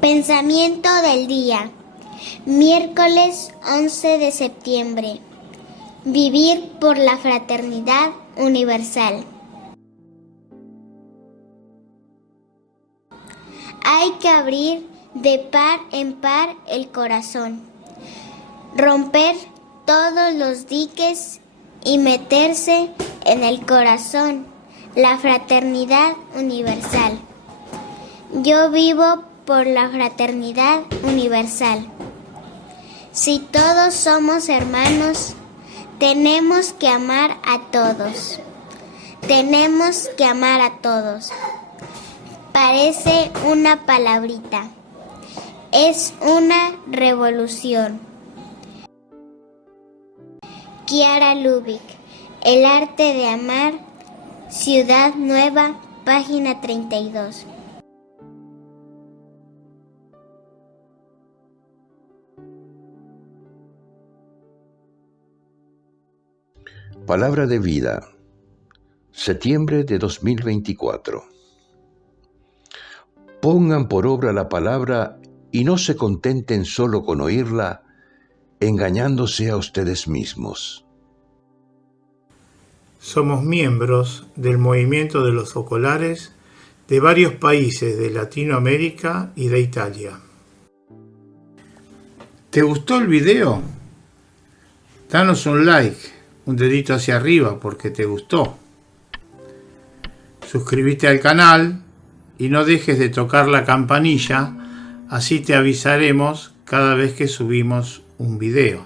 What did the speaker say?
Pensamiento del día, miércoles 11 de septiembre. Vivir por la fraternidad universal. Hay que abrir de par en par el corazón, romper todos los diques y meterse en el corazón la fraternidad universal. Yo vivo por la fraternidad universal. Si todos somos hermanos, tenemos que amar a todos. Tenemos que amar a todos. Parece una palabrita. Es una revolución. Kiara Lubick, El arte de amar, Ciudad Nueva, página 32. Palabra de vida, septiembre de 2024. Pongan por obra la palabra y no se contenten solo con oírla, engañándose a ustedes mismos. Somos miembros del movimiento de los focolares de varios países de Latinoamérica y de Italia. ¿Te gustó el video? Danos un like, un dedito hacia arriba porque te gustó. Suscríbete al canal y no dejes de tocar la campanilla, así te avisaremos cada vez que subimos un video.